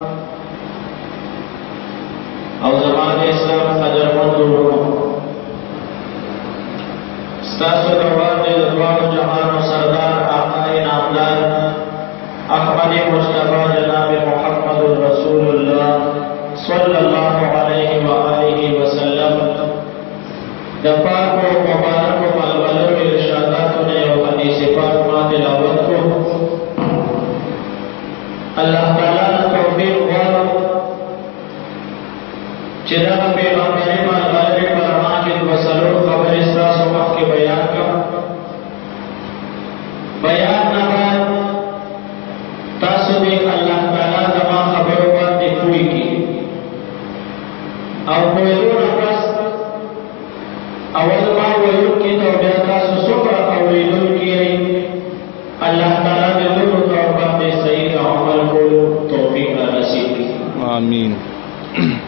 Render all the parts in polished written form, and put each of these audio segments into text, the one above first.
او زمان اسلام قدرمندو ستاسو دوار دے دوار جہان و سردار آقائی نامدار احمد مصطفیٰ جناب محمد رسول اللہ صلی اللہ علیہ وآلہ وسلم دپاک و مبارک و ملولو ارشاداتو نے و حدیث پاک ما تلاوت کو اللہ تعالیٰ توفیق غوار چدہ پیغمبر مالغالب پرماکد وسلور خبر استاس و وقت کے بیان کا بیان نباد تاسو دیکھ اللہ تعالیٰ دما خبر بات کوئی کی او کوئلو نفس اول ما ویلو کی تو بیتاسو سکر اولیلو کی اللہ تعالیٰ دلو توبات صحیح عمل کو توفیق نصیب آمین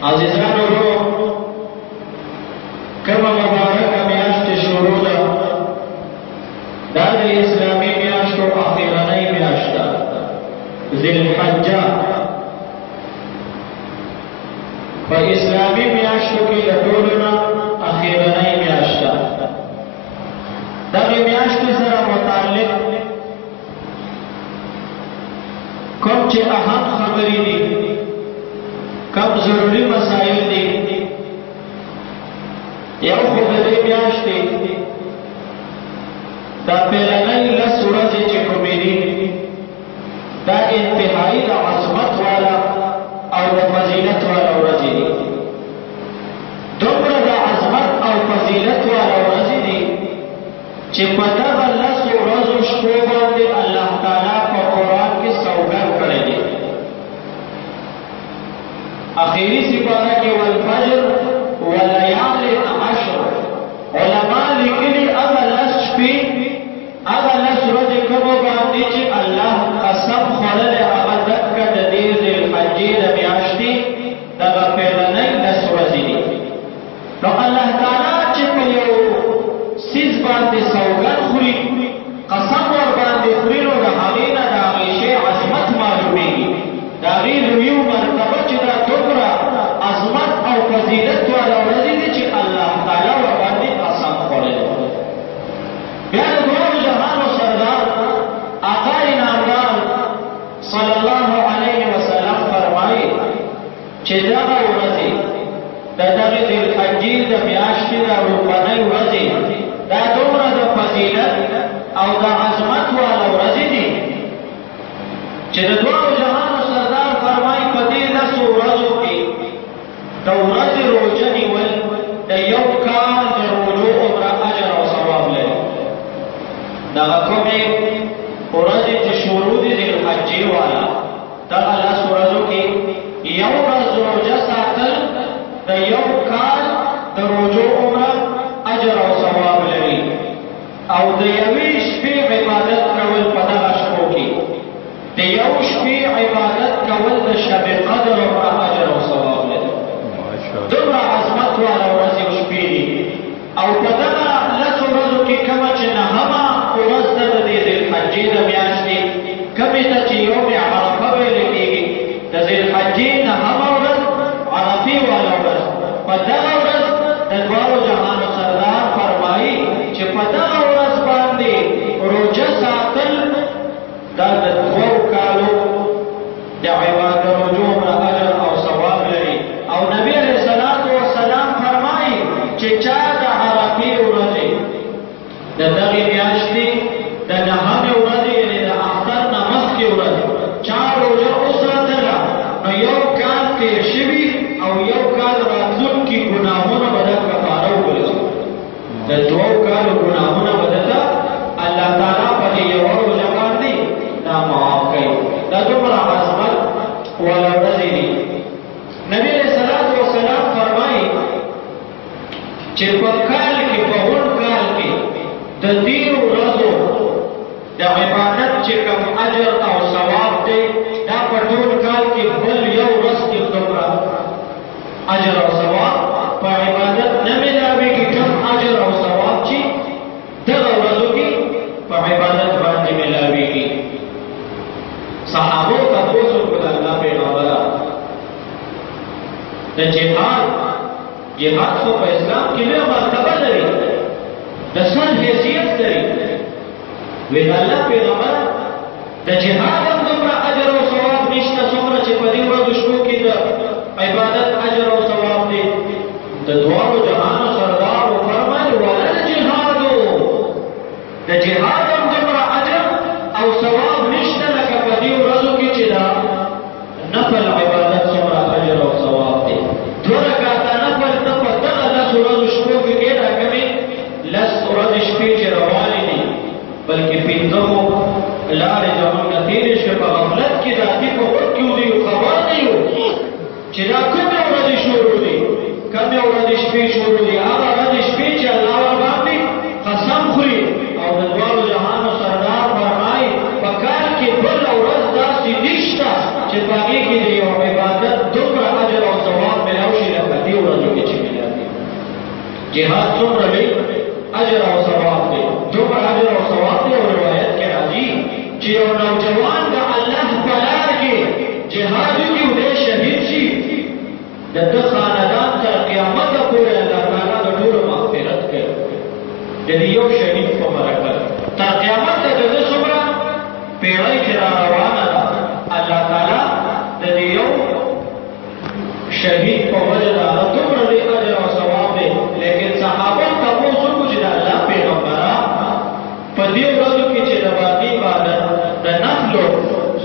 عزیزان رو کما مبارک میاشت شروع دا داد اسلامی میاشت و آخرانی میاشت ذی الحجہ و اسلامی میاشت کی لطولنا آخرانی میاشت داغی میاشت سر متعلق کم چه اهم خبری دی کم ضروری مسائل دی یو خبری میاشت دی دا پیلنی لس ورځې چې کومې دي دا انتهایی د عظمت والا او د فضیلت والا ورځې دي دومره د عظمت او فضیلت والا ورځې دي چې په دغه لسو ورځو شپو باندې الله تعالی په قرآن کې سوګند کړی دی اخیری سپارہ کے والفجر ولیال عشر علماء لکلی اغا لس شپی اغا لس رج کمو باندی چی اللہ قسم خلل اغا دکا دیر ذی الحجی دمیاشتی دغا پیلنی لس رجی دی نو اللہ تعالی چی پیو سیز باندی سوگن خوری قسم ور باندی خورینو دا حقینا دا غیشی عظمت معلومی دا غیر ویو مرتبه چی دا تبرا عظمت او فضیلت والا ورځې دي چې الله تعالی ورباندې قسم خوړلی بیا د دوه جهانو سردار آقا انعامدار صلی الله علیه وسلم فرمایي چې دغه ورځې د دغې ذوالحجې د میاشتې د روښانۍ ورځې دا دومره د فضیلت او د عظمت والا ورځې دي چې د دوه جهانو سردار فرمایي په دې لسو ورځو کې د ورځې روژه نیول د یو کال د روژو عمره اجر او ثواب لري دغه کومې ورځې چې شروع دي ذوالحجې والا دغه لسو ورځو کې یو ورځ روژه ساتل د یو کال د روژو عمره اجر او ثواب لري او د یوې شپې عبادت کول په دغه شپو کې د یو شپې عبادت کول د شب قدر او اجر او ثواب لري دومره عظمت والا ورځې او شپې دي او په دغه لسو ورځو کې کومه چې نهمه ورځ ده د دې ذوالحجې د میاشتې کومې ته چې یوم عرفه ویل کېږي د ذوالحجې نهمه ورځ عرفې والا ورځ په دغه ورځ د دواړو جهانو سردار فرمایي چې په دغه ورځ باندې روژه ساتل دا د دوو کالو د عبادت روژو عمره اجر او ثواب لري او نبی علیہ الصلوۃ والسلام فرمایي چې چا د عرفې ورځې د دغې میاشتې د نهمې ورځې یعنې د اختر نه مخکې ورځ چا روژه وساتله نو یو کال تېر شوي او یو کال راتلونکي ګناهونه به ده کفاره وګرځي د دوو کالو ګناهونه به ده الله تعالی په دې یوه روژه باندې دا معاف کوي دا دومره عظمت والا ورځې دي نبی علیہ الصلوۃ والسلام فرمایي چې په کال کې په هر کال کې د دې ورځو د عبادت چې کوم اجر او ثواب دی دا په ټول کال کې بل یو ورځ کې دومره اجر او ثواب په عبادت نه ملاويږي کوم اجر او ثواب چې دغه ورځو کې په عبادت باندې ملاويږي صحابه تاسو کو د الله پیغمبر جهاد خو په اسلام کې لویه مرتبه لري، د سر حیثیت لري. وی د الله پیغمبر د جهاد هم دومره اجر او ثواب نشته څومره چې په دې ورځو شپو کې د عبادت اجر او ثواب دی. د دواړو جهانو سردار وفرمایي وللجهادو، د جهاد هم دومره اجر او ثواب نشته لکه په دې ورځو کې چې دا نفل عبادت څومره اجر او ثواب دی. دوه رکعاته نفل ته په دغه لسو ورځو شپو کې کې راکوي، لس ورځې شپې چې روانې دي، بلکې پنځه مو لارې زمونږ تېرې شوې په غفلت کې، د هغې په غوږ کې ودي خبر نه یو چې دا کومې ورځې شروع دي، کومې ورځې شپې شروع دي. هغه ورځې شپې چې الله ورباندې قسم خوري او د دواړو جهانو سردار فرمایي په کال کې بله ورځ داسې نشته چې په هغې کې د یو عبادت دومره اجر او ثواب میلاو شي لکه دې ورځو کې چې میلاوي. جهاد څومره لوی اجر او ثواب دی، دومره اجر او ثواب دی. او روایت کې راځي چې یو نوجوان د الله په لار کې جهاد وکړي او دی شهید شي، د ده خاندان تر قیامته پورې الله تعالی د ټولو مغفرت کوي د دې یو شهید په برکت. تر قیامته د ده څومره پیړۍ چې را روانه ده، الله تعالی د دې یو شهید په وجه د هغه دومره لوی اجر او ثواب دی. لیکن صحابه تپوس وکړو چې د الله پیغمبره په دې ورځو کې چې د باقي عبادت د نفلو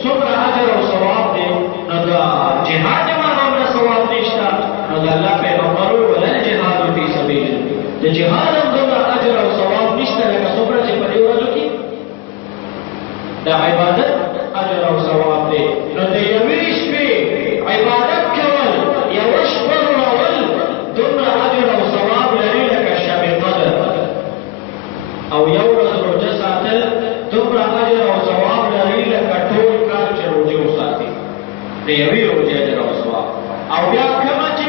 څومره اجر او ثواب دی، نو د جهاد هم هغومره ثواب نشته. نو د الله پیغمبر وویل وللجهاد فی سبیل، د جهاد هم دومره اجر او ثواب نشته لکه څومره چې په دې ورځو کې د عبادت اجر او ثواب دی. نو د یوې شپې عبادت کول، یوه شپه رول دومره اجر او ثواب لري لکه شب قدر، او یو ورځ روژه ساتل دومره اجر او ثواب لري لکه ټول کال چې روژې وساتي، د یوې روژې اجر او ثواب. او بیا کومه چې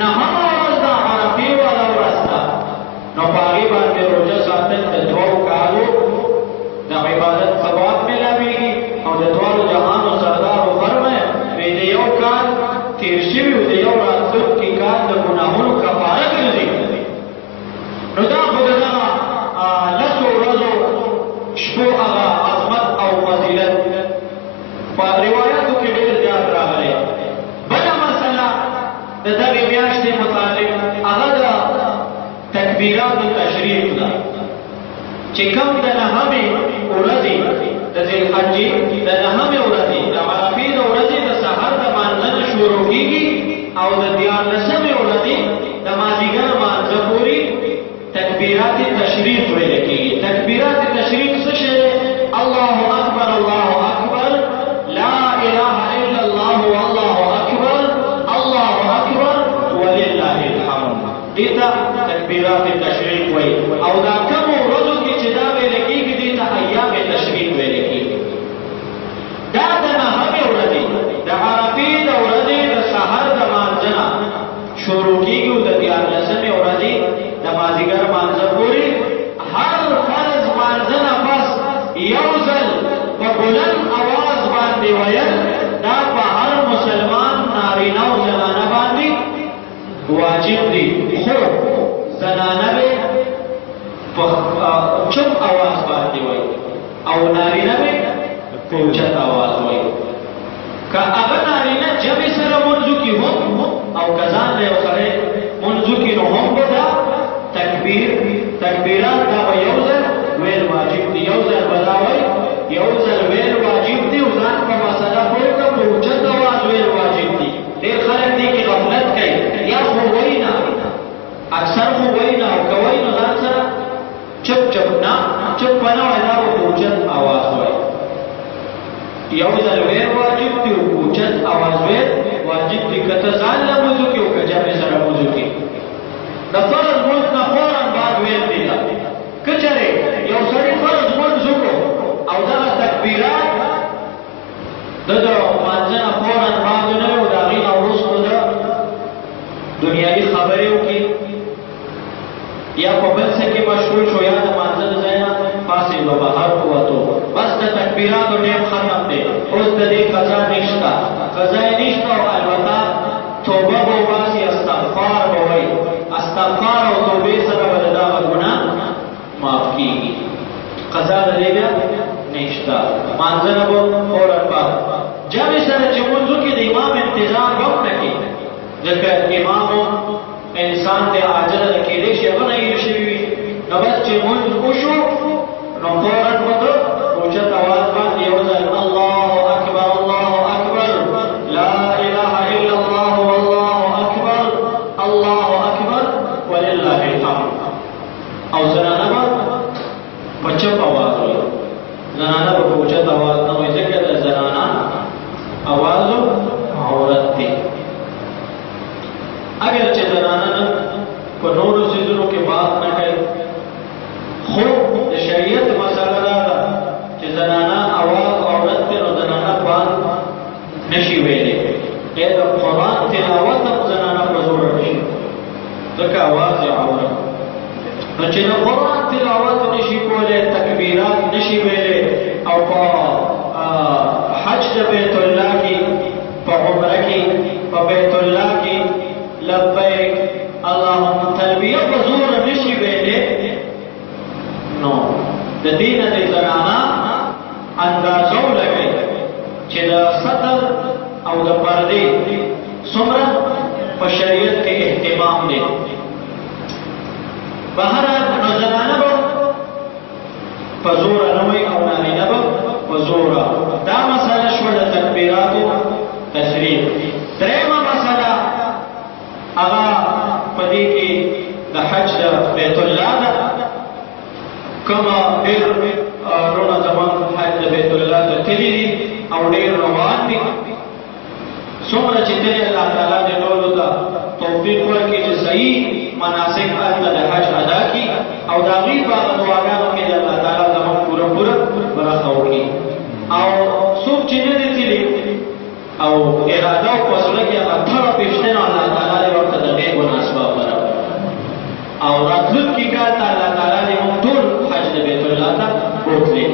نهمه ورځ ده عرفې والا ورځ ده، نو په هغې باندې روژه ساتل د دوو کالو د عبادت ثواب میلاویږي. او د دواړو جهانو سردار وفرمایه وی د یو کال تېر شوي او د یو راتلونکي کال د ګناهونو کفاره ګرځي. نو دا خو د دغه لسو ورځو شپو هغه عظمت او فضیلت په روایاتو کې ډېر زیات راغلی. بله مسله د دغې میاشتې متعلق هغه د تکبیراتو تشریف ده چې کوم د نهمې ورځې د ذوالحجې د نهمې ورځې د عرفې د ورځې د سحر د مانځنه شروع کېږي او د دیارلسمې ورځې د مازدیګر مانځه پورې تکبیرات تشریف ویل کېږي. تکبیرات تشریف څه شی دی؟ الله اکبر الله اکبر، لا اله الا الله والله اکبر، الله اکبر ولله الحمد. دې ته تکبیرات تشریف وایي. او دا کومو ورځو کې چې دا ویل کېږي دې ته ایام تشریف ویل کېږي. دا د نهمې ورځې د عرفې د ورځې د سحر د مانځنه شروع کېږي او د دیارلسمې ورځې د مازدیګر مانځه پورې هر فرض مانځنه پس یو ځل په بلند اواز باندې ویل دا په هر مسلمان نارینه او زنانه باندې واجب دي. خو زنانه به په چوپ اواز باندې وایي او نارینه به په اوچت اواز وایي. که هغه نارینه جمع سره منځو کې هم او که ځان له یو سړی منځو کې نو هم به دا تکبیرات دا به یو ځل ویل واجب دي، یو ځل به دا وایي، یو ځل ویل واجب دي. او ځان په مسله پوه کړه په اوچت اواز ویل واجب دي. ډېر خلک دې کې غفلت کوي، یا خو وایي نه، اکثر خو وایي نه، او که وایي نو ځان سره چپ نه چپ نه وایي، دا به په اوچت اواز وایي. یو ځل ویل واجب دي او اوچت اواز ویل واجب دي. که ته ځان له موضوع کې او که جمع سره موضوع کې د فرض مونځ نه فوراً بعد ویل دي. که چېرې یو سړي فرض مونځ وکړو او دغه تکبیر مانځنه به فوراً بعد جمع سره چې منځو کې د امام انتظار هم نه کېږي ځکه امام انسان دی عاجز نه کېدی شي هغه نه هېر شوي وي نو بس چې مونځ وشو نو فوراً به د اوچت اواز باندې یو ځل الله اکبر الله اکبر لا اله الا الله والله اکبر الله اکبر ولله الحمد او زنانه به په چپ اواز وایي زنانه به په اوچت اواز نه وایي ځکه د زنانه اوازو عورت دی اگر چې زنانه نه په نورو څیزونو کې بات نه کوي خو د شریعت مسله دا ده چې زنانه اواز عورت دی نو زنانه بات نشي ویلی یا د قرآن تلاوت هم زنانه په زوره نشي ځکه اواز یې عورت نو چې د قرآن تلاوت نشي کولی تکبیرات نشي ویلی او په حج د بیت الله کې په عمره کې په بیت الله کې لبیک اللهم تلبیه په زوره نشي ویلی نو د دې نه د زنانه اندازه ولګئ چې د ستر او د پردې څومره په شریعت کې اهتمام دی بهرحال نو زنانه به په زوره نه وایي او نارینه به په زوره دا مسله شوه د تکبیراتو تشریح درېیمه مسله هغه په دې کې د حج د بیت الله ده کومه ډېر وروڼه زموږ حج د بیت الله ته تللي دي او ډېر روان دي څومره چې تللي الله تعالی دې ټولو ته توفیق ورکړي چې صحیح مناسک هلته د حج ادا کړي او د هغوی په هغه دعاګانو کې د الله تعالی زموږ پوره برخه وکړي او څوک چې نه دي تللي او اراده او په زړه کې هغه ټوله پېشنه الله تعالی دې ورته د غیب اسباب برابر او راتلونکي کال ته الله تعالی دې موږ ټول حج د بیت الله ته بوتلی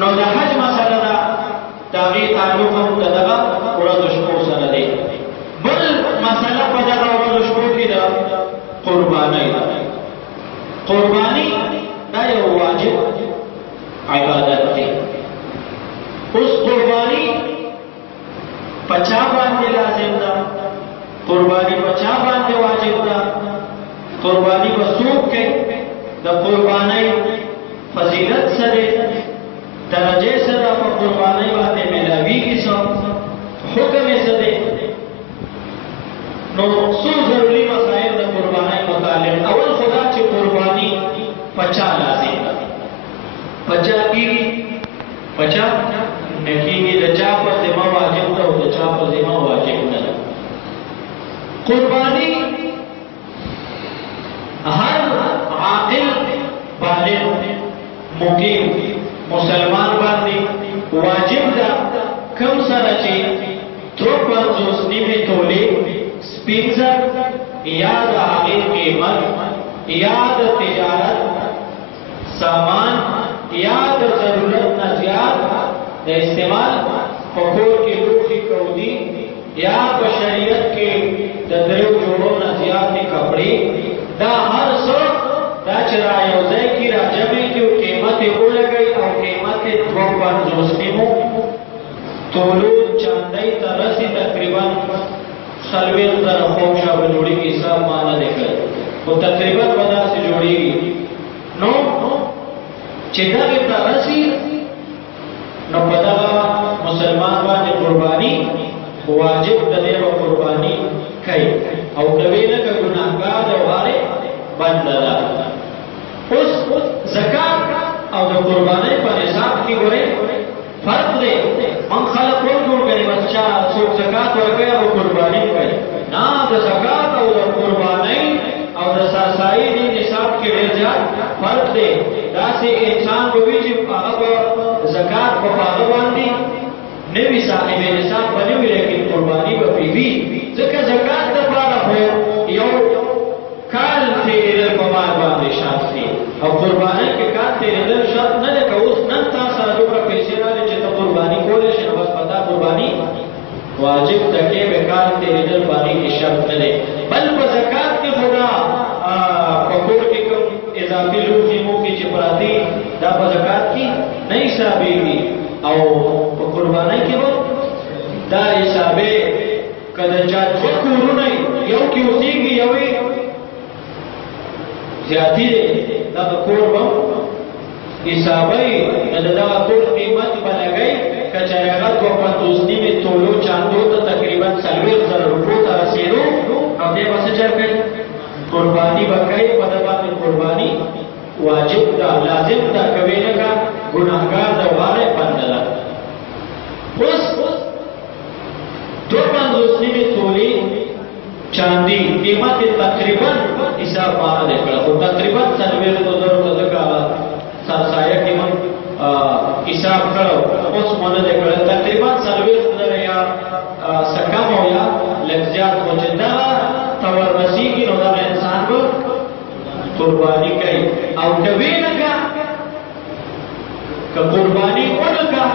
نو د حج مسله ده د هغې تعلق هم د دغه ورځو شپو سره دی بل مسله په دغه ورځو شپو کې ده قربانۍ قرباني دا یو واجب عبادت دی اوس قرباني په چا باندې لازم ده قرباني په چا باندې واجب ده قرباني به څوک کوي د قربانۍ فضیلت څه دی درجې څه ده په قربانۍ باندې میلاویږي څه حکم یې څه دی نو څو ضروري مسایل د قربانۍ متعلق اول خدا چې قرباني په چا لازم ده په چا کېږي په چا نه کېږي د چا په ذمه واجب ده او د چا په ذمه واجب نه ده قرباني هر عاقل بالغ مقیم مسلمان باندې واجب ده کم سره چې 53 نیمه تولې سپین زر یا د هغې قیمت یا د تجارت سامان یا د ضرورت نه زیات د استعمال په کور کې لوښي کودي یا په شریعت کې د دریو جوړو نه زیاتې کپړې دا هر څه دا چې را یو ځای کې را جمع کړي او قیمت یې ولګوي او قیمت یې 52 نیمو تولو چاندۍ ته رسي تقریبا 40,000 خوږ شابه جوړېږي حساب ما نه دی کړی خو تقریبا به داسې جوړېږي نو چې دغې ته رسي نو په دغه مسلمان باندې قرباني واجب د دې به قرباني کوي او کوي نه که ګناهګار دی او هارې بنده ده اوس زکات او د قربانۍ په نصاب کې ګورئ فرق دی من خلق ټول جوړ کړي بس چا څوک زکات ورکوي او قرباني کوي نه د زکات او د قربانۍ او د ساسایي دې نصاب کې ډېر زیات فرق دی داسې انسان به وي چې هغه به زکات په هغه باندې نه وي صاحب نصاب به نه وي لیکن قرباني به پرې وي ځکه زکات دپاره خو یو کال تېرېدل په مال باندې شرط دی او قربانۍ کې کال تېرېدل شرط نه دی که اوس نن تا سره دومره پیسې راغلې چې ته قرباني کولی شې نو بس په تا قرباني واجب ده کې به کال تېرېدل باندې کې شرط نه دی بل په زکات کې خو دا په کور کې کوم اضافي لوښي موښي چې پراته دا په زکات کې حسابېږي او په قربانۍ کې به دا حسابې که د چا دوه کورونه یو کې اوسېږي یو یې زیاتي دی دغه کور به حسابۍ د دغه کور قیمت به لګئ که چېرې هغه 250 تولو چاندو ته تقریبا 40,000 روپو ته رسېدو او دی به څه چل کوي قرباني به کوي په ده باندې قرباني واجب ده لازم ده کوي لکه ګناهګار ده واره بنده ده اوس 250 تولې چاندي قیمت تقریبا حساب باندې کړه او تقریبا 40,000 ته ځکه سرسایه قیمت حساب کړو اوس مونږ دې کړه تقریبا 40,000 یا سکم او یا لږ زیات و چې دا تور رسیږي نو دا انسان به قرباني کوي او کوي لکه که قرباني ونکړه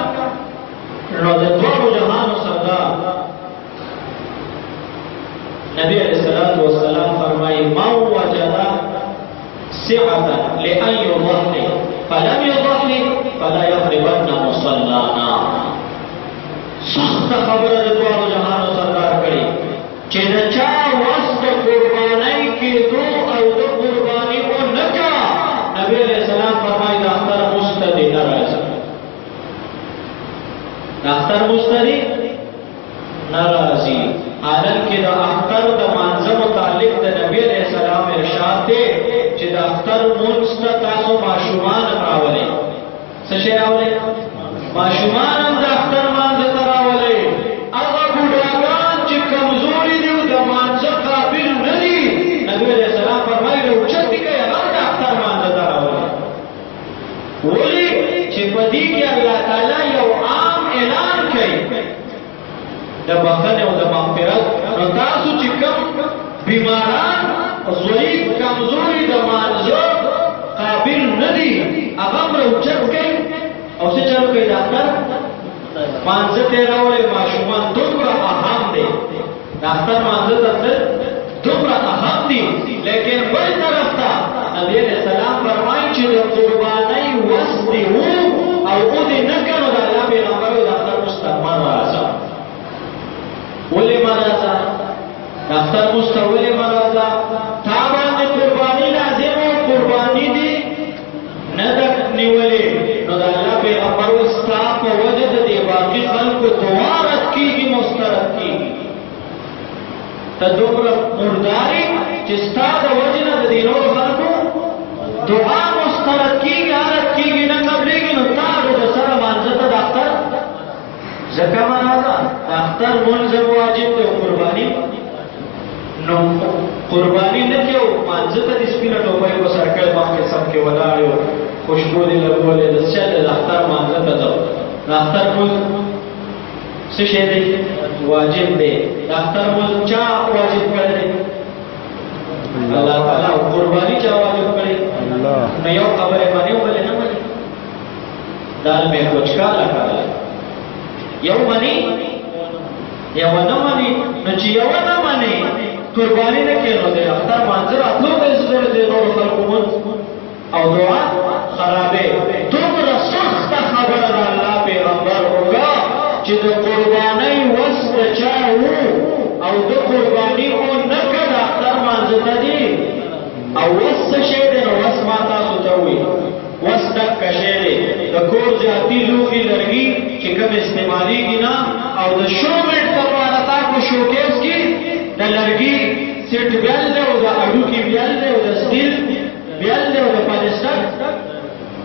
نو د دوه جهانو سردار نبی علیہ الصلوۃ والسلام فرمایي ما وجد سعة لأن يضحي فلم يضحي فلا يقربن مصلانا سخت خبره د دوه جهانو سردار کړي چې د چا وسط قربانۍ کېدو او د قرباني ونکړه نبی علیہ السلام فرمایي د اختر مستدی نه راځي د اختر مستدی نه راځي حالانکه د اختر د مانځه متعلق د نبی علیہ السلام ارشاد دی چې د اختر مونځ ته تاسو ماشومان راولئ څه شی راولئ ماشومان هم د اختر مانځه ته راولئ هغه بوډاګان چې کمزوري دي او د مانځه قابل نه دي نبی علیہ السلام فرمایي اوچت دي که هغه د اختر مانځه ته راولئ ولې چې په دې کې الله تعالی یو عام اعلان کوي د بخښنې او د مغفرت نو تاسو چې کوم بیماران ضعیف کمزوري د مانځه قابل نه دي هغه هم راوچت کوي او څه چل کوي د اختر مانځه ته راوړئ ماشومان دومره اهم دی د اختر مانځه ته دومره اهم دي لیکن بل طرف ته نبی علیہ السلام فرمایي چې د قربانۍ وس دي او او دې نه کړو د الله پیغمبر د اختر مستقبل راځه ولې مرزا د اختر مستقبل مرزا تا باندې قرباني لازم او قرباني دي نه د نیولې نو د الله پیغمبر وستا په وجه د دې باقي خلکو دعا رد کیږي مسترد کیږي ته دومره مرداري چې ستا د وجه نه د دې نور خلکو دعا مسترد کیږي رد کیږي نه قبلېږي نو تا د سره مانځه ته د اختر زکه مرزا د اختر مونځ واجب دی قرباني نو قرباني نه کېو مانځه ته د سپینه ټوپۍ په سر کړ مخکې سم کې ولاړ یو خوشبو دې لګولې د څه د اختر مانځه ته ځو د اختر مونځ څه شی دی واجب دی د اختر مونځ چا واجب کړی دی الله تعالی قرباني چا واجب کړی نو یو خبره باندې ولې نه مانی دال مې کوچکاله کړل یو منی یو نه منی نو چې یو نه منی قربانی نه کېنو د اختر مانځه راتلو د زړه د نور خلکو او دعا خرابې دومره سخته خبره د الله پیغمبر وکړه چې د قربانۍ وس د چا او د قرباني نه کړه د اختر مانځه ته دي او وس څه شی دی نو وس ما تاسو ته ووایي وس دکه شی دی د کور جاتي لوښي لرګي چې کوم استعمالېږي نه او د شو میټ لپاره تاسو شوکیس کې د لرګي سیټ بیل دی او د اډوکي بیل دی او د سټیل بیل دی او د پالیسټر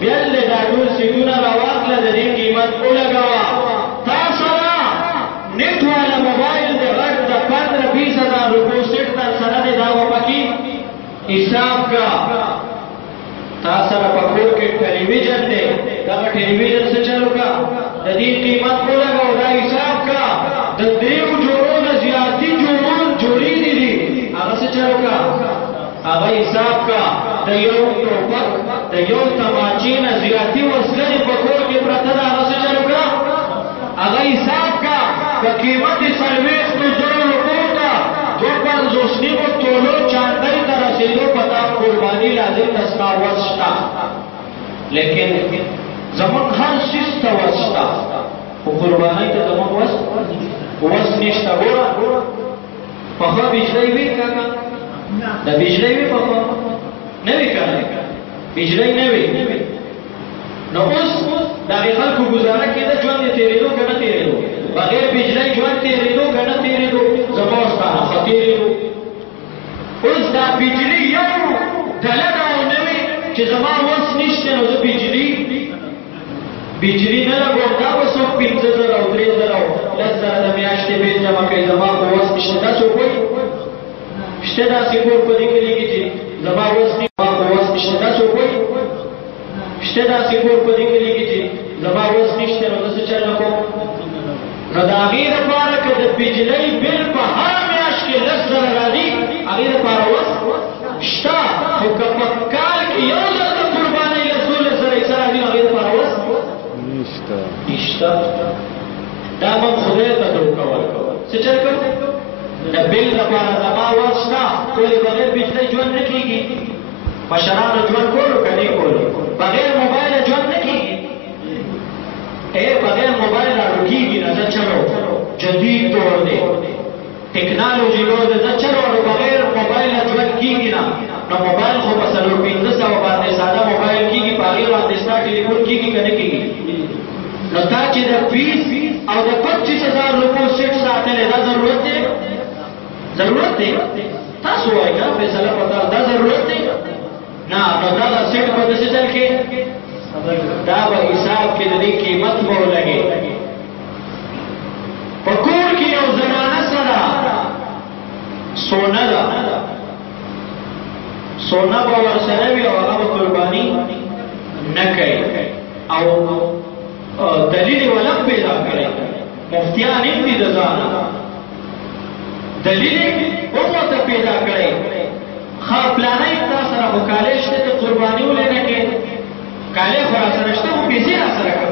بیل دی دا ټول سیټونه راواخله د دې قیمت ولګوه تا سره نیټ والا موبایل دی غټ د 15-20 هزار روپو سیټ در سره دی دا وپکې حساب کا تا سره په کور کې ټلویزیون دی دغه ټلویزیون څه چلو کا د دې قیمت ولګوه دا حساب کا د دریو جوړو نه زیاتې جوړې دي هغه څه چلو کا هغه حساب کا د یو ټوپک د یو تماچې نه زیاتې وسلې په کور کې پرته ده هغه څه چلو کا هغه حساب کا که قیمت یې 40,000 روپو ته 250 تولو چاندۍ ته رسېدو په تا قرباني لازم ده ستا وس شته لیکن زمون هر سیس ته وس شته خو قربانۍ ته زمون وس نشته. ګوره پخوا بجلی وي کاکا، د بجلی وي پخوا نه وي که نه؟ بجلی نه وي. نو اوس د هغې خلکو ګزاره کېده ژوند یې تېرېدو که نه تېرېدو؟ بغیر بجلی ژوند تېرېدو که نه تېرېدو؟ زما او ستا ښه تېرېدو. اوس دا بجلی یو ډله ده او نه وي چې زما وس نشته نو زه بجلی نه لګوم. دا به څوک 5,000 او 3,000 او 10,000 د میاشتې بیل جمع کوي، زما په وس نشته. دا څوک وایي؟ شته داسې کور په دې کلي کې چې زما وس نشته. دا څوک وایي؟ شته داسې کور په دې کلي کې چې زما وس نشته نو زه څه چل نه کوم؟ نو د هغې دپاره که د بجلۍ بل په هره میاشت کې 10,000 راځي، هغې دپاره وس شته. خو که په کال کې یو ځل د قربانۍ 10,000 حصه راځي، نو هغې دپاره وس نشته. دا موږ خدای ته دوکه ورکوو. څه چل کوو؟ د بل دپاره زما وس شته. ولې بغیر بجلۍ ژوند نه کېږي؟ مشرانو ژوند کولو که نه کولو؟ بغیر موبایله ژوند نه کېږي. بغیر موبایل راډو کېږي نه. زه چلو جدید دور دی، ټکنالوژي دور دی. زه چلو بغیر موبایله ژوند کېږي نه. نو موبایل خو په 4,500 باندې ساده موبایل کېږي، په هغې باندې ستا ټلیفون کېږي که نه کېږي؟ نو تا چې د 20 او د 25,000 روپو سیټ ساتلی، دا ضرورت دی؟ ضرورت دی؟ تاسو وایئ که فیصله په تاسو دا ضرورت دی؟ نه. نو دا سیټ په داسې ځل کې دا به حساب کې د دې قیمت به ولګي. په کور کې یو زنانه سره سونه ده، سونه به ورسره وي او هغه به قرباني نه کوي. او دلیل یې ولم پیدا کړی، مفتیان هم دي د ځانه، دلیل یې هم ورته پیدا کړی. ښه پلانۍ تا سره خو کالی شته، د قرباني ولې نه کوې؟ کالی خو را سره شته، خو پیسې را سره کړه.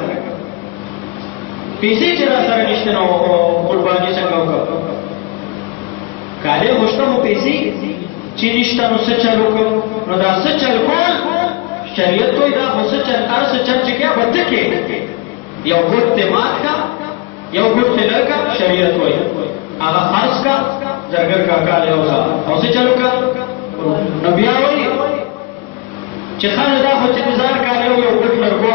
پیسې چې را سره نشته نو قرباني څنګه وکړو؟ کالی خو شته، خو پیسې چې نشته نو څه چل وکړو؟ نو دا څه چل کول شریعت وایي دا خو څه چل، هر څه چل چې کوې به ته کوې. یو ګوټ دې مات کا، یو ګوټ دې لر کا، شریعت وایي هغه خرڅ کا، زرګر کاکا له اوسه او څه چل وکړه؟ نو بیا وایي چې خانه دا خو چې انتظار کالی و یو ګوټ لرګو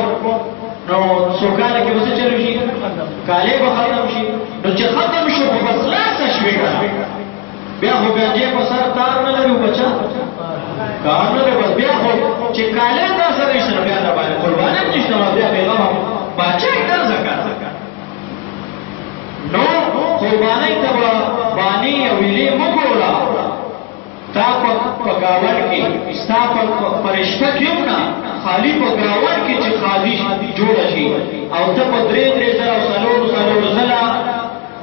نو څو کاله کې به څه چل شي؟ کالی به ختم شي. نو چې ختم شو خو بس خلاصه شوې که نه؟ بیا خو ګنجې په سر تار نه لري بچه، کار نه دی. بس بیا خو چې کالی تا سره نشته نو بیا درباندې قرباني هم نشته، نو بیا بېغمه باچا یې در زکات. نو قربانۍ ته به بانې او ویلې مه ګوره. تا په ګاونډ کې ستا په رشته کې هم نه، خالي په ګاونډ کې چې خالي جوړه شي او ته په 3,000 او 4,000 ځله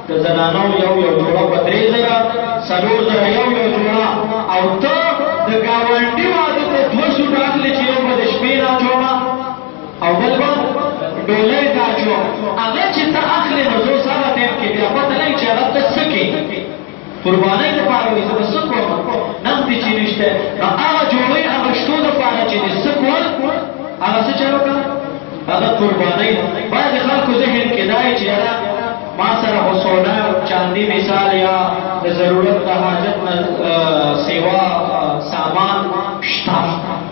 د زنانو یو جوړه په 3,000 4,000 یو جوړه، او ته د ګاونډي واده ته 2 سوټ اخلې چې یو به د شپې راچومه او بل به ډولۍ ته اچوم. هغه چې ته اخلې نو زه اوس هغه ټایم کې بیا پته نه وي چې هغه ته څه کوې. قربانۍ دپاره وایي زه به څه کوم، نغدې چې نشته. نو هغه جوړۍ اخیستو دپاره چې دې څه کول، هغه څه چل وکړه؟ هغه قربانۍ. بعضې خلکو ذهن کې دا چې یاره ما سره خو سونه چاندي مثال یا د ضرورت د حاجت نه سیوا سامان شته،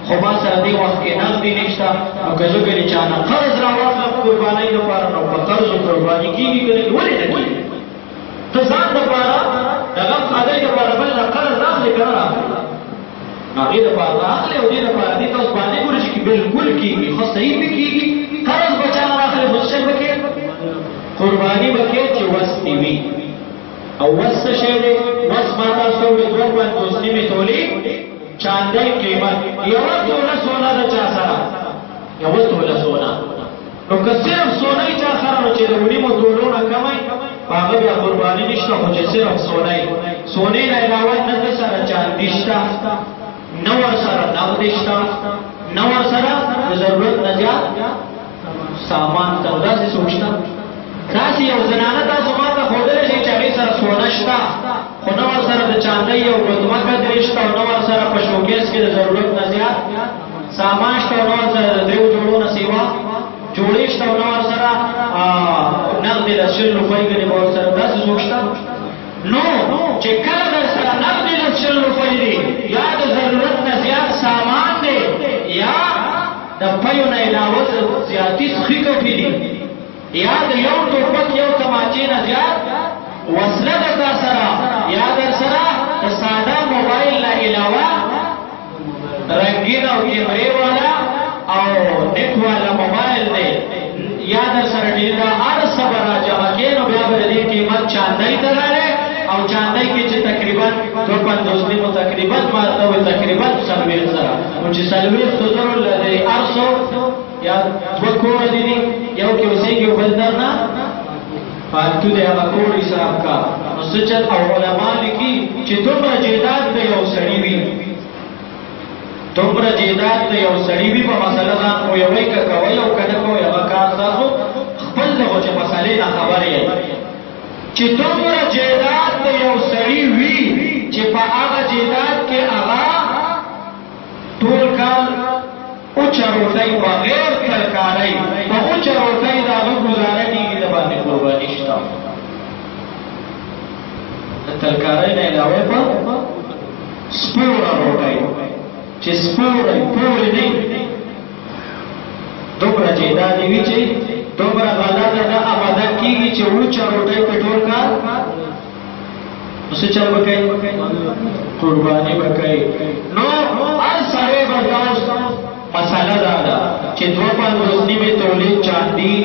خو ما سره دې وخت کې نغدې نشته. نو که زه ګنې چا نه قرض راواخلم قربانۍ دپاره، نو په قرضو قرباني کېږي که نه؟ ولې نه کېږي؟ ته ځان دپاره د غم خدای دپاره بل نه قرض راخلې که نه راخلې؟ هغې دپاره راخلې او دې دپاره دې ته اوس باندې ګورې چې بلکل کېږي، ښه صحیح پې کېږي. قرض به چا نه راخلې، خو څه به کې قرباني به کې چې وس دې وي. او وس څه شی دی؟ وس ما تاسو وویل 2.5 تولې چاندۍ قیمت، یوه توله سونه ده چا سره، یوه توله سونه. نو که صرف سونه یې چا سره نو چې د 9 تولو نه کمی هغه بیا قرباني نشته. خو چې صرف سونه یې، سونې نه علاوه نه ده سره چاندي شته، نه ورسره نغدې شته، نه ورسره د ضرورت نه زیات سامان ته. داسې څوک شته؟ داسې یو زنانه تاسو ما ته ښودلی شئ چې هغې سره سونه شته، خو نه ورسره د چاندۍ یو ګوتمه قدرې شته، او نه ورسره په شوکیس کې د ضرورت نه زیات سامان شته، او نه ورسره د 3 جوړو نه سیوا جوړه نقد لسل روپۍ ګنې به ورسره داسې څوک شته نو چې کله در سره نقد لسل روپۍ دي یا د ضرورت نه زیات سامان دی یا د پیو نه علاوه زیاتي څښي کټي دي یا د یو ټوپک یو تماچې نه زیات وسله د تا سره یا در سره د ساده موبایل نه علاوه رنګین او کیمرې والا او نیټ والا موبایل دی یا در سره ډېر هر څه به راجمع کړې نو بیا به د دې قیمت چاندۍ ته راغلی او چاندۍ کې چې تقریبا 250 نیمو تقریبا ما ته وایي تقریبا 40 زره نو چې 40 زرو د هر څو یا دوه کوره دي یو کې اوسېږي بل در نه فالتو دی هغه کور حساب کا نو څه چل او علما لیکي چې دومره جیداد د یو سړي وي دومره جیداد د یو سړي وي په مسله ځان پوهوئ که کوئ او که نه کوئ هغه کار ستاسو خپل دغو چې مسلې نه خبر یې چې دومره جیداد د یو سړي وي چې په هغه جیداد کې هغه ټول کال اوچه روټۍ بغیر ترکارۍ په اوچه روټۍ د هغه ګزاره کېږي د باندې قرباني شته د ترکارۍ نه علاوه په سپوره روټۍ چې سپوره پورې نه دومره جیدادې وي چې دومره غله دغه آباده کېږي چې اوچه روټۍ په ټول کال نو څه چل به کوي قرباني به کوي نو هر سړی به مسئله دا ده چې 250 نیمه تولید چاندي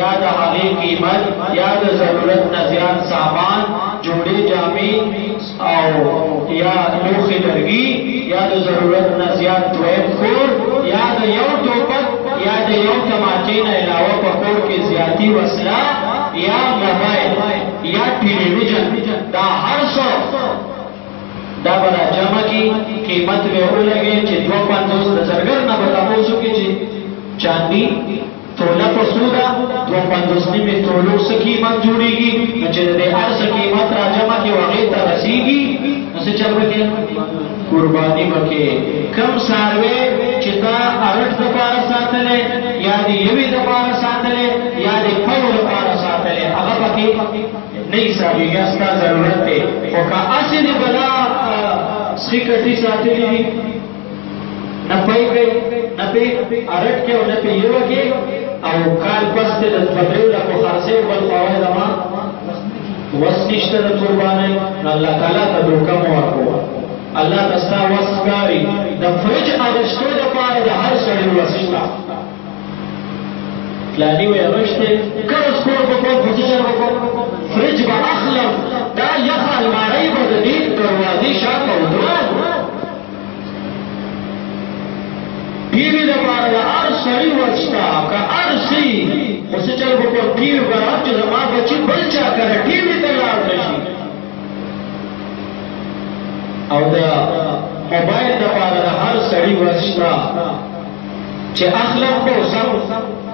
یا د هغې قیمت یا د ضرورت نه زیات سامان جوړې جامې او یا لوښې لرګي یا د ضرورت نه زیات دویم کور یا د یو ټوپک یا د یو تماچې نه علاوه په کور کې زیاتي وسله یا موبایل یا ټلویزیون دا هر څه دا به را جمع کی قیمت به ولګي چې 250 د زرګر نه به تاسو کې چې چاندي توله په سودا 250 نیمه تولو څه قیمت جوړيږي چې د هر څه قیمت را جمع کی وغه ته رسیږي نو څه چل وکړي قرباني وکړي کم ساروي چې تا ارټ د پاره ساتلې یا دی یوې د پاره ساتلې یا دی په د پاره ساتلې هغه پکې نه حسابېږي ستا ضرورت دی او که اسې دی بلا سکټي ساتلې دي نه پي کوي نه پي ارټ کې او نه پي یو کې او کال پس ته د بدرو له خاصه بل فواید ما وسنشته د قرباني الله تعالی ته دوکه مو ورکو الله تاسو وسکاري د فرج اغشتو د پاره د هر سړي وسشتا پلاني وي اغشته کله سکور په پوزیشن وکړو فرج به اخلم دا یخه الماری به د دې دروازې شاته ودرو ټیوي د پاره د هر سړي وستا که هر سي اوس چې په ټیوي باندې چې زما بچي بل چا کوي ټیوي ته لاړ شي او دا موبایل د پاره د هر سړي وستا چې اخلاق کو سم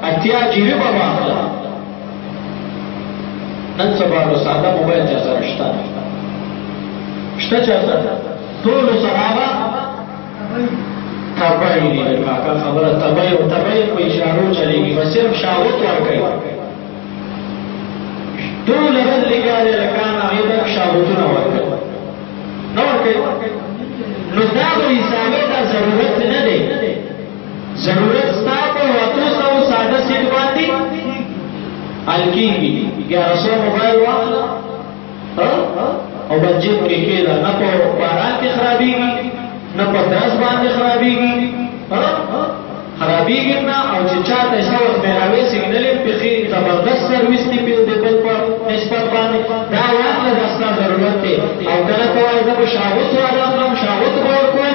اتیا جیبه به اخلاق نن سبا له ساده موبایل چا سره شته چا سره ټول صحابه تبعی دی کاکا خبره تبعی او تبعی په اشارو چلیږي بس صرف شاوت ورکړي ټول رد لګاله لکانه ایدا شاوتونه ورکړي نو ورکړي نو دا به حسابه دا ضرورت نه دی ضرورت ستاسو وته سو ساده سیټ باندې الکیږي 1100 موبایل واخله او بجټ کې کېدا نه په باران کې خرابېږي نه په داس باندې خرابېږي خرابېږي نه او چې چاته څو مېراوي سیګنل په خې زبردست سرویس دی په دې په نسبت باندې دا واخله د ستاسو ضرورت دی او کله کوي دا شاوت راغلم شاوت ورکو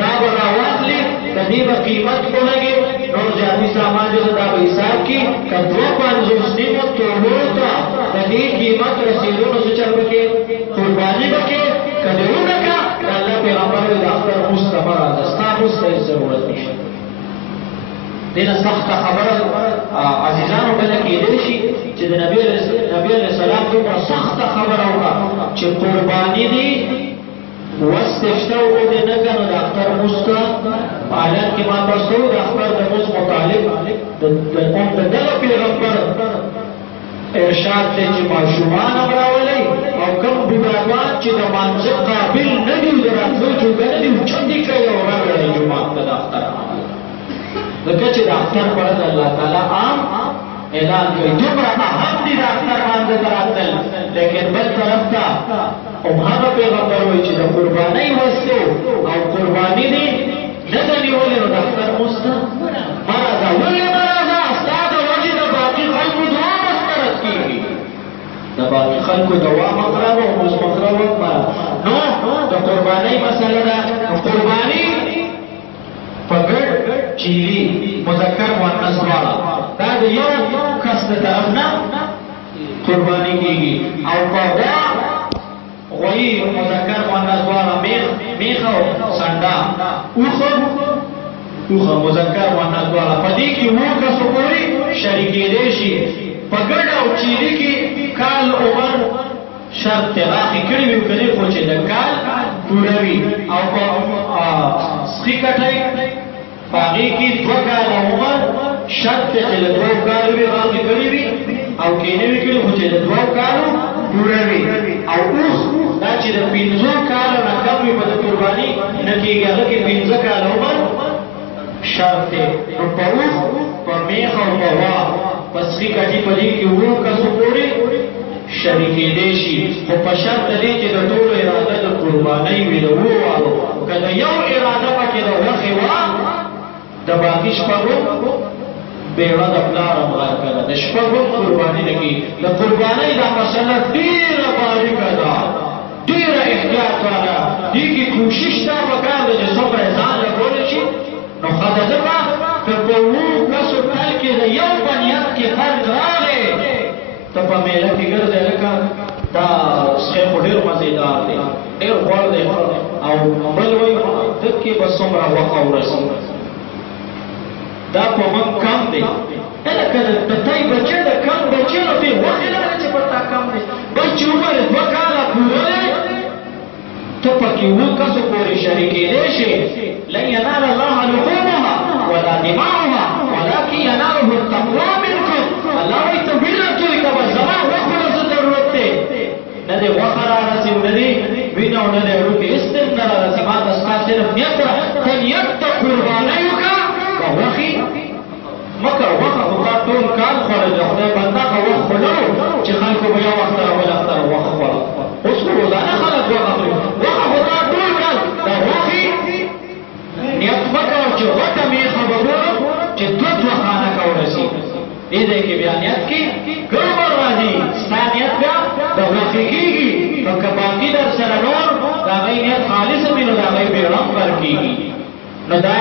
دا به واخلي د دې په قیمت کومګي نو ځاني سامان دې دا به حساب کې کډو 500 نیمه تولو ته د دې قیمت رسیدونو څه چل وکي قرباني وکي کډهونه کا الله پیغمبر د اختر مستمر استاسو ته ضرورت نشته دینه سخت خبره عزیزانو بل کې دي چې د نبی علیہ السلام دومره سخت خبره وکړه چې قرباني دي واستشتو دې نه کنه د اختر مستا حالت کې ما تاسو د اختر د مس مطالب د دغه پیغمبر ارشاد دی چې ماشومان هم راولئ او کوم بوډاګان چې د مانځه قابل نه دي د راتلو جوګه نه دي اوچتې کړئ او راوړئ جومات ته د اختر ځکه چې د اختر پرځ الله تعالی عام اعلان کوي دومره اهم دي د اختر مانځه ته راتلل لیکن بل طرف ته هغه پیغمبر وایي چې د قربانۍ وسو او قرباني دي نه ده نیولې نو د اختر مونځ ته مه راځه ولې مه راځه ستا د وجې د باقي خلکو دعا مسترد کېږي د باقي خلکو دعا مقرب او مونځ مقرب نو د قربانۍ مسله ده قرباني په ګډ چیلي مذکر مؤنث دواړه دا د یو کس د طرف نه قرباني کېږي او په غوی مذکر مؤنث دواړه میخ او سنډا اوخه مذکر مؤنث دواړه په دې کې اووه کسو پورې شریکېدی شي په ګډ او چیلي کې کال عمر شرط تراخي کړي وي کړي خو چې د کال پوره وي او په سخي کټۍ په هغې کې دوه کاله عمر شرط دی چې د دوو کالو وي راغې کړي وي او کینې وي کړي خو چې د دوو کالو پوره وي او اوس دا چې د پنځو کالو نه کم وي په د قرباني نه کېږي هغه کې پنځه کاله عمر شرط دی نو په اوس په میخ او په وا په سخي کټۍ په دې کې اووه کسو پورې شریکېدی شي خو په شرط دی چې د ټولو اراده د قربانۍ وي د اووه والو که د یو اراده پکې د غوښې وه د باقي شپږو بیړه د پلار هم غرقه ده د شپږو قرباني نه کېږي د قربانۍ دا مسله ډېره باریکه ده ډېره احتیاط والا دې کې کوشش دا پکار ده چې څومره ځان لګولی شي نو ښه ده ځکه که په اووه کسو ټل کې د یو په نیت کې فرق راغی ته په میله کې ګرځې لکه دا سخی خو ډېر مزېدار دی ډېر غوړ دی او بل وایي دک کې به څومره غوښه ورسي دا په موږ کم دی لکه د تای بچه د کم بچه نو دې غوښې لري چې په تا کم دی بس چې عمر یې دوه کاله پوره دی ته پکې اووه کسو پورې شریکېدی شي لن ینال الله لحومها ولا دماؤها ولکن یناله التقوی منکم الله وایي ته وینه توی که بس زما غوښو له څه ضرورت دی نه دې غوښه رارسي او نه دې وینه او نه دې هډوکي هېڅ دې نه رارسي ما ته ستا صرف نیت کړه ته نیت ته قربانۍ وکړه غوښې مکه غوښه خو تا ټول کال خوړلې ده خدای بنده که وخت خو نه و چې خلکو به یو اختره بل اختره غوښه خوړه اوس خو روزانه خلک غوښه خوري غوښه خو تا ټول کال د غوښې نیت مه کوه چې غوټه میخه به ګورم چې دوه خانکه ورسي دې ځای کې بیا نیت کې ګډوډ راځي ستا نیت بیا د غوښې کېږي نو که باقي در سره نور د هغوی نیت خالص وي نو د هغوی بیړه هم ورکېږي نو دا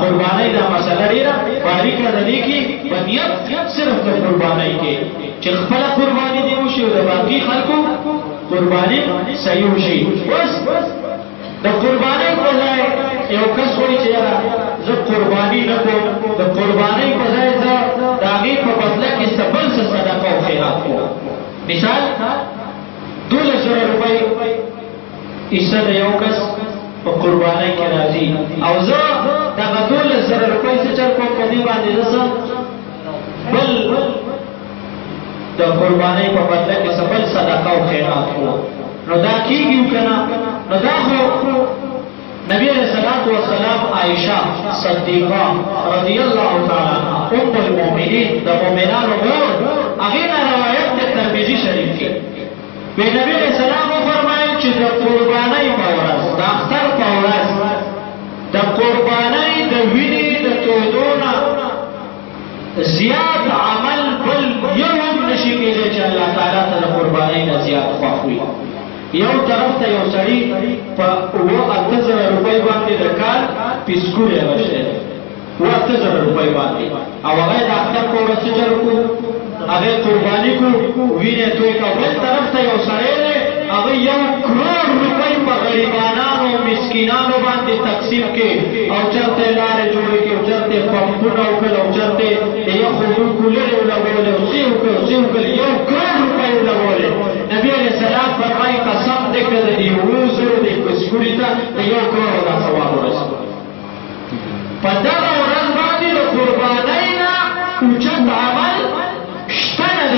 قربانۍ دا مسله ډېره باریکه ده دې کې په نیت صرف د قربانۍ کې چې خپله قرباني دې وشي او د باقي خلکو قرباني صحیح وشي اوس د قربانۍ په ځای یو کس وایي چې یاره زه قرباني نه کوم د قربانۍ په ځای زه د هغې په بدله کې څه بل څه صدقه او خیرات کوم مثال 12,000 روپۍ حصه د یو کس په قربانۍ کې راځي او زه دغه 12,000 روپۍ څه چل کوم په دې باندې زه بل د قربانۍ په بدله کې څه بل صدقه او خیرات کوم نو دا کېږي که نه نو دا خو نبی علیہ الصلوۃ والسلام عائشہ صدیقہ رضی اللہ تعالی عنہا ام المؤمنین د مؤمنانو مور هغې نه روایت د ترمذي شریف کې وی نبی علیہ السلام وفرمایل چې د قربانۍ په ورځ د اختر په ورځ د قربانۍ د وینې د تودو نه زیات عمل بل یو هم نشي کېدی چې الله تعالی ته د قربانۍ نه زیات خوښ وي یو طرف ته یو سړي په 8,000 روپۍ باندې د کال پیسکورې اغوښتی دی 8,000 روپۍ باندې او هغه یې د اختر په ورځ څه چل کړو هغه قرباني کړو وینې توی کړه بل طرف ته یو سړی دی هغه 1 کروڑ روپۍ په غریبانانو مسکینانو باندې تقسیم کړي او چېرته یې لارې جوړې کړي او چېرته یې پمپونه وکړل او چېرته یې د یخو اوبو کولرې ولګولې او څه یې وکړل 1 کروڑ روپۍ ولګولې نبی علیہ السلام فرمایي قسم دې که د دې 7,000 د پیسکوري ته د 1 کروڑ دا ثواب ورسي په دغه ورځ باندې د قربانۍ نه اوچت عمل شته نه د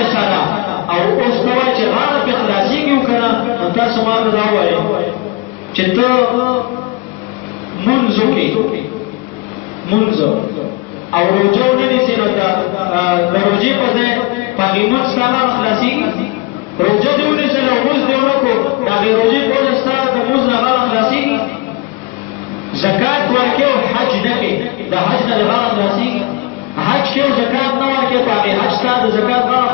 ماشومان دا وایي چې ته منځ وکړې منځ او روژه ونه نیسې نو د روژې په ځای په هغې منځ ستا نه خلاصېږي روژه دې ونیسل او مونځ دې ونه کړو د هغې روژې په وجه ستا د مونځ نه غاړه خلاصېږي زکات ورکې او حج نه کې د حج نه دې غاړه خلاصېږي حج کې او زکات نه ورکې په هغې حج ستا د زکات غاړه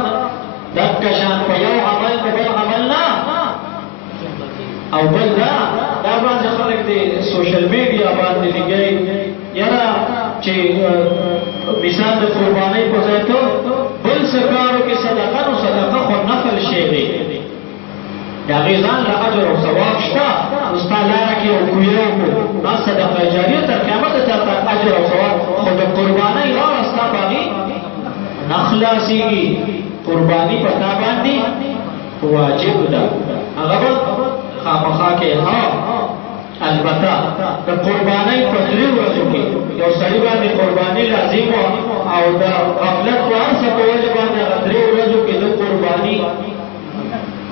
دغه شان په یو عمل په بل عمل نه او بل دا باندې خلک د سوشل میډیا باندې لګوي یاره چې مثال د قربانۍ په ځای ته بل څه کارو کې صدقه نو صدقه خو نفل شی دی د هغې ځان له اجر او ثواب شته نو ستا لاره کې یو کویه وکړو دا صدقه جاریه تر قیامته درته اجر او ثواب خو د قربانۍ راوړه ستا په هغې نه خلاصېږي قرباني په تا باندې واجب ده هغه به خامخا کې البته د قربانۍ په 3 ورځو کې یو سړي باندې قرباني لازم او د غفلت په هر څه په وجه باندې هغه 3 ورځو کې د قرباني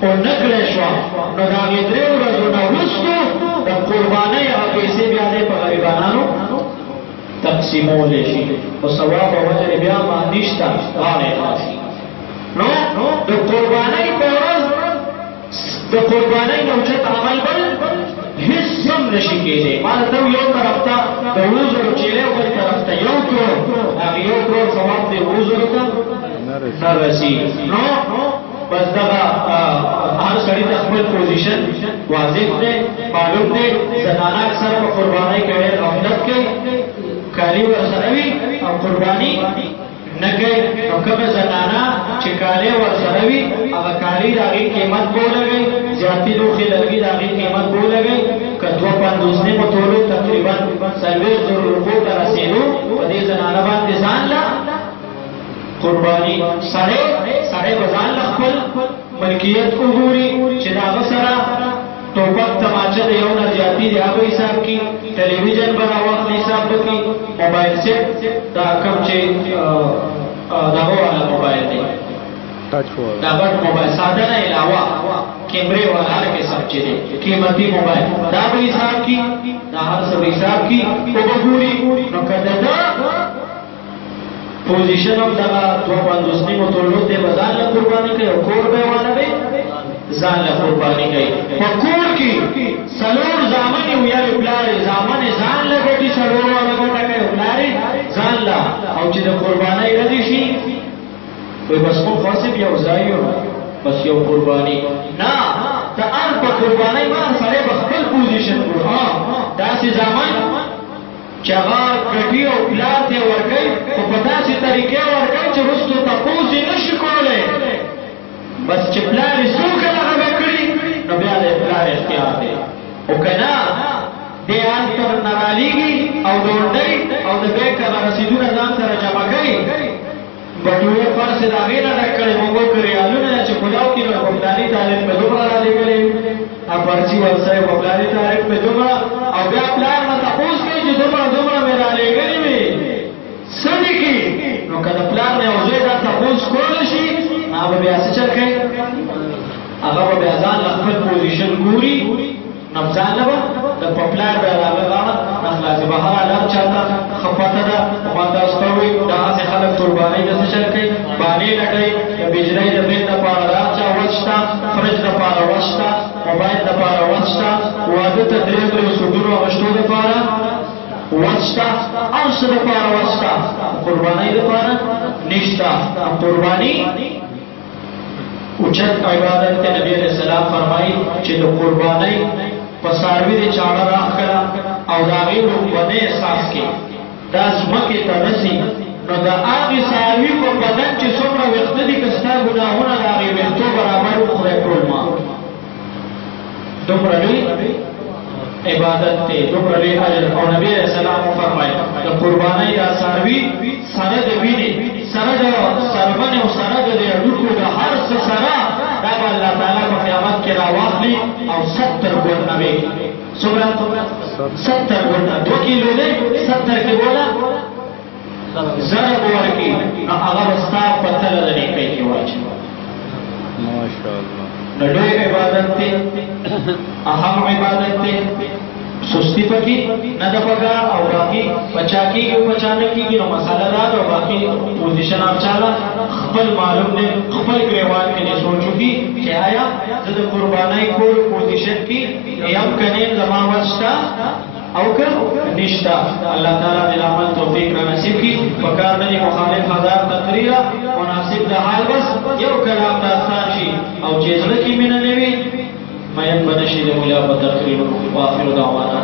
ونه کړی شوه نو د هغې 3 ورځو نه وروستو د قربانۍ هغه پیسې بیا دی په غریبانانو تقسیمولی شي خو ثواب او اجر بیا باندې شته غاړې خلاصي نو د قربانۍ په ورځ د قربانۍ نه اوچت عمل بل هیڅ هم نشي کېدی ماته ته یو طرف ته د 2,000 چیلې او بل طرف ته 1 کروڑ هغې 1 کروڑ ثواب دی 2,000 ته نه رسېږي نو بس دغه هر سړي ته خپل پوزیشن واضح دی معلوم دی زنانه اکثره په قربانۍ کې ډېر غفلت کوي کالي ورسره وي او قرباني نه کوي نو کومه زنانه چې کالي ورسره وي هغه کالي د هغې قیمت به ولګوي زیاتې لوښې لرګي د هغې قیمت به ولګوي که 250 نیمو تولو تقریبا 40,000 روپو ته رسېدو په دې زنانه باندې ځان له قرباني سړی به ځان له خپل ملکیت وګوري چې د هغه سره ټوپک تماچه د یو نه زیاتي دی هغه حساب کړي ټلویزیون به راواخلي حساب وکړي موبایل سیټ دا کوم چې دغه والا موبایل دی دا غټ موبایل ساده نه علاوه کیمرې والا هر قسم چې دی قیمتي موبایل دا به حساب کړي دا هر څه به حساب کړي او به ګوري نو که د ده پوزیشن هم دغه 250 نیمو تولو دی به ځان له قرباني کوي او کور به یې والا ځان له قرباني کوي په کور کې 4 زامن یې ویل پلار یې زامن یې ځان له ګټي 4 والا ګټه کوي پلار یې ځان له او چې د قربانۍ ورځې شي وایي بس موږ خاصې یو ځای یو بس یو قرباني نه د هر په قربانۍ باندې سړی به خپل پوزیشن ګوري داسې زامن چې هغه ګټي او پلار ته یې ورکوي خو په داسې طریقې ورکوي چې وروستو تپوس یې نه شي کولی بس چې پلار یې څو کله هغه کړي نو بیا د پلار اختیار دی او که نه دی هلته نه رالیږي او ډونډۍ او د بیګ هغه رسیدونه ځان سره جمع کوي بټوې فرض یې د هغې نه ډک کړی موږ وکړو ریالونه چې کلاو کړي نو په فلاني تاریخ مې دومره رالېږلې پرچي ورسره په فلاني تاریخ مې دومره او بیا پلار نه تپوس کوي چې دومره مې رالېږلې وي څه دې کړي نو که د پلار نه یو ځای دا تپوس کولی شي هغه به بیا څه چل کوي هغه به بیا ځان له خپل پوزیشن ګوري نو ځان له به د په پلار به هغه غاړه نه خلاصي به هر حالت چاته ښه پته ده ما تاسو ته ووایي دغسې خلک قربانۍ د څه چل کوي بانې لټوي د بجلۍ د بل دپاره د هر چا وس شته فرج دپاره وس شته موبایل دپاره وس شته واده ته 3 سوټونو اخیستو دپاره وس شته هر څه دپاره وس شته قربانۍ دپاره نشته قرباني اوچت عبادت ته نبی علیہ السلام فرمایي چې د قربانۍ په څاروي د چاړه راښکله او د هغې روغبنۍ احساس کې دا ځمکې ته رسي نو د هغې څاروي په بدن چې څومره ویښته دي که ستا ګناهونه د هغې ویښتو برابر وخورئ ټول ما دومره لوی عبادت دی دومره لوی اجر او نبی علیہ السلام وفرمایي د قربانۍ دا څاروي سره د وینې سره د سربنې او سره د هډوکو د هر څه سره دا به الله تعالی په قیامت کې راواخلي او 70 ګونه به څومره 70 ګونه 2 کیلو دی 70 کې بوله زره به ورکړي نو هغه به ستا په تله د نیکۍ کې واچوي ماشاءالله نډوی عبادت ته اهم عبادت ته سستی پکی نه د پګا او باقی بچاکی او بچانه کیږي نو مساله دار او باقی پوزیشن اپ چاله خپل معلوم نه خپل ګریوان کې سوچو کی چې آیا د قربانای کول پوزیشن کی یم کنه زما واسطه او که نشتا الله تعالی دې عمل توفیق را نصیب کی وکړ نه مخالف هزار تقریر مناسب د حال بس یو کلام داستان شي او چې زړه کې مینه نوي مې بنشي د مولا په تقریر واخر دعوانا